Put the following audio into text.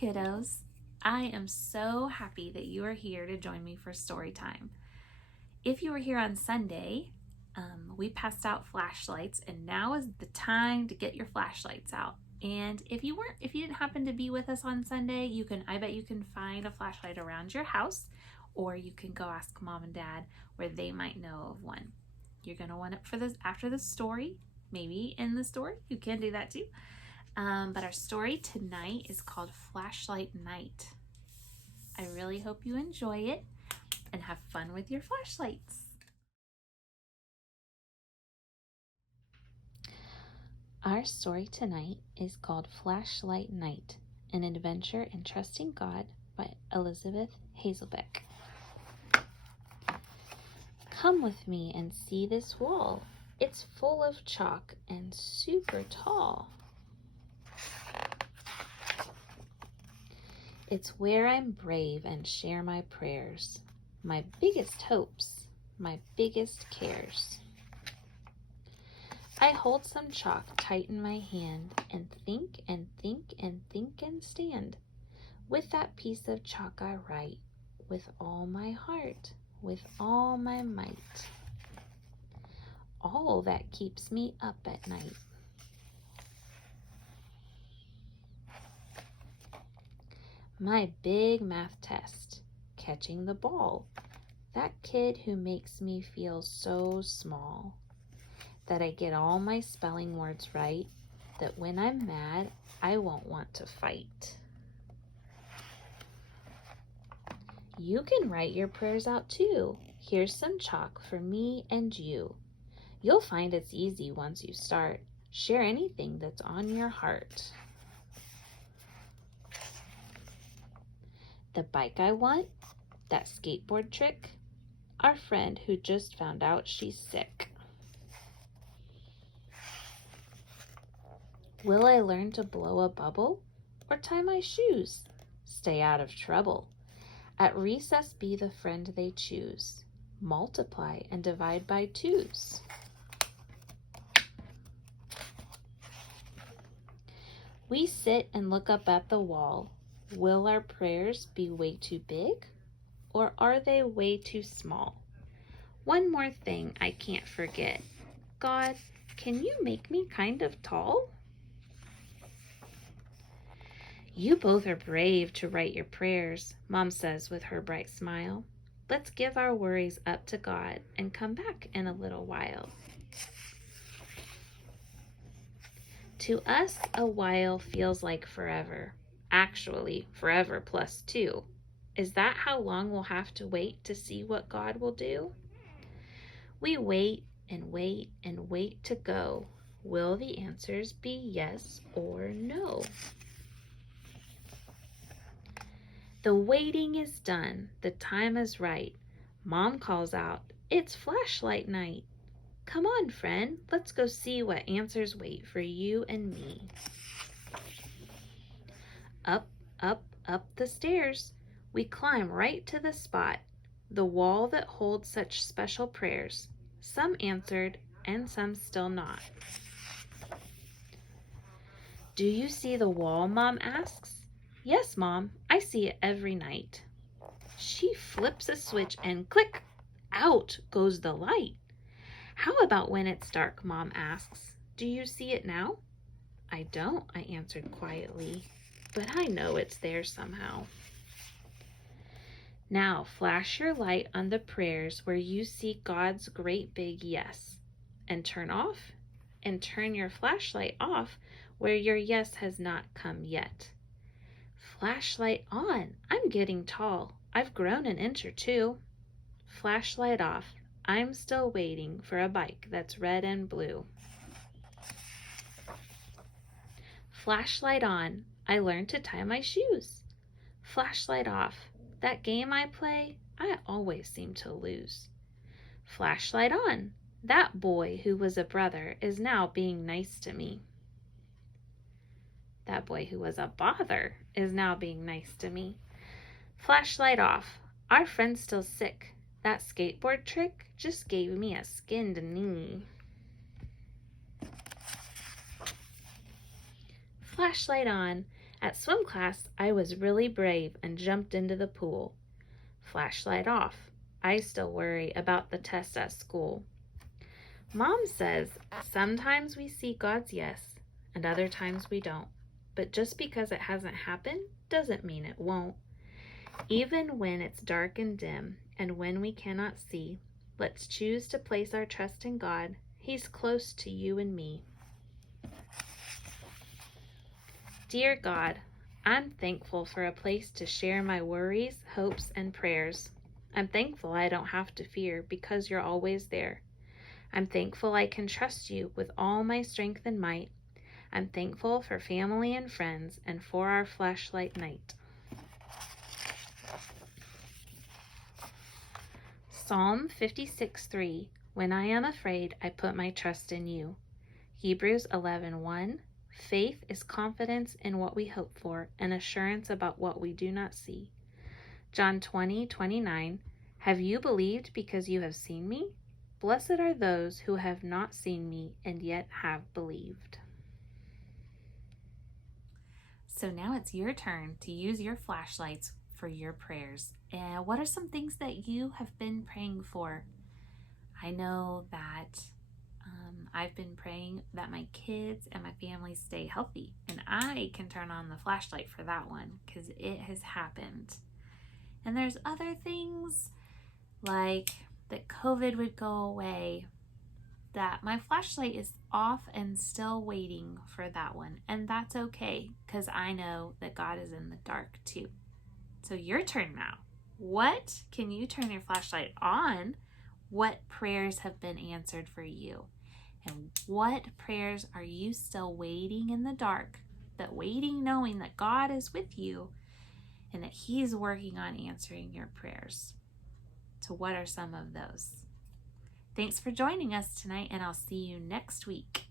kiddos. I am so happy that you are here to join me for story time. If you were here on Sunday, we passed out flashlights, and now is the time to get your flashlights out. And if you didn't happen to be with us on Sunday, I bet you can find a flashlight around your house, or you can go ask Mom and Dad where they might know of one. You're gonna want it for this after the story, maybe in the story. You can do that too. But our story tonight is called Flashlight Night. I really hope you enjoy it and have fun with your flashlights. Our story tonight is called Flashlight Night, an adventure in trusting God by Elizabeth Hazelbeck. Come with me and see this wall. It's full of chalk and super tall. It's where I'm brave and share my prayers, my biggest hopes, my biggest cares. I hold some chalk tight in my hand and think and think and think and stand. With that piece of chalk I write, with all my heart, with all my might. All that keeps me up at night. My big math test, catching the ball. That kid who makes me feel so small. That I get all my spelling words right. That when I'm mad, I won't want to fight. You can write your prayers out too. Here's some chalk for me and you. You'll find it's easy once you start. Share anything that's on your heart. The bike I want, that skateboard trick, our friend who just found out she's sick. Will I learn to blow a bubble or tie my shoes? Stay out of trouble. At recess be the friend they choose. Multiply and divide by twos. We sit and look up at the wall. Will our prayers be way too big, or are they way too small? One more thing I can't forget. God, can you make me kind of tall? You both are brave to write your prayers, Mom says with her bright smile. Let's give our worries up to God and come back in a little while. To us, a while feels like forever. Actually, forever plus 2. Is that how long we'll have to wait to see what God will do? We wait and wait and wait to go. Will the answers be yes or no? The waiting is done. The time is right. Mom calls out, it's flashlight night. Come on, friend, let's go see what answers wait for you and me. Up, up, up the stairs. We climb right to the spot, the wall that holds such special prayers. Some answered and some still not. Do you see the wall, Mom asks. Yes, Mom, I see it every night. She flips a switch and click, out goes the light. How about when it's dark, Mom asks. Do you see it now? I don't, I answered quietly, but I know it's there somehow. Now flash your light on the prayers where you see God's great big yes, and turn your flashlight off where your yes has not come yet. Flashlight on, I'm getting tall. I've grown an inch or two. Flashlight off, I'm still waiting for a bike that's red and blue. Flashlight on, I learned to tie my shoes. Flashlight off, that game I play, I always seem to lose. Flashlight on, that boy who was a brother is now being nice to me. That boy who was a bother is now being nice to me. Flashlight off, our friend's still sick. That skateboard trick just gave me a skinned knee. Flashlight on, At swim class, I was really brave and jumped into the pool. Flashlight off. I still worry about the test at school. Mom says sometimes we see God's yes and other times we don't. But just because it hasn't happened doesn't mean it won't. Even when it's dark and dim and when we cannot see, let's choose to place our trust in God. He's close to you and me. Dear God, I'm thankful for a place to share my worries, hopes, and prayers. I'm thankful I don't have to fear because you're always there. I'm thankful I can trust you with all my strength and might. I'm thankful for family and friends and for our flashlight night. Psalm 56:3. When I am afraid, I put my trust in you. Hebrews 11:1. Faith is confidence in what we hope for and assurance about what we do not see. John 20:29. Have you believed because you have seen me? Blessed are those who have not seen me and yet have believed. So now it's your turn to use your flashlights for your prayers. And what are some things that you have been praying for? I know that I've been praying that my kids and my family stay healthy, and I can turn on the flashlight for that one because it has happened. And there's other things like that COVID would go away, that my flashlight is off and still waiting for that one. And that's okay because I know that God is in the dark too. So your turn now. What can you turn your flashlight on? What prayers have been answered for you? And what prayers are you still waiting in the dark, but waiting knowing that God is with you and that He's working on answering your prayers? So what are some of those? Thanks for joining us tonight, and I'll see you next week.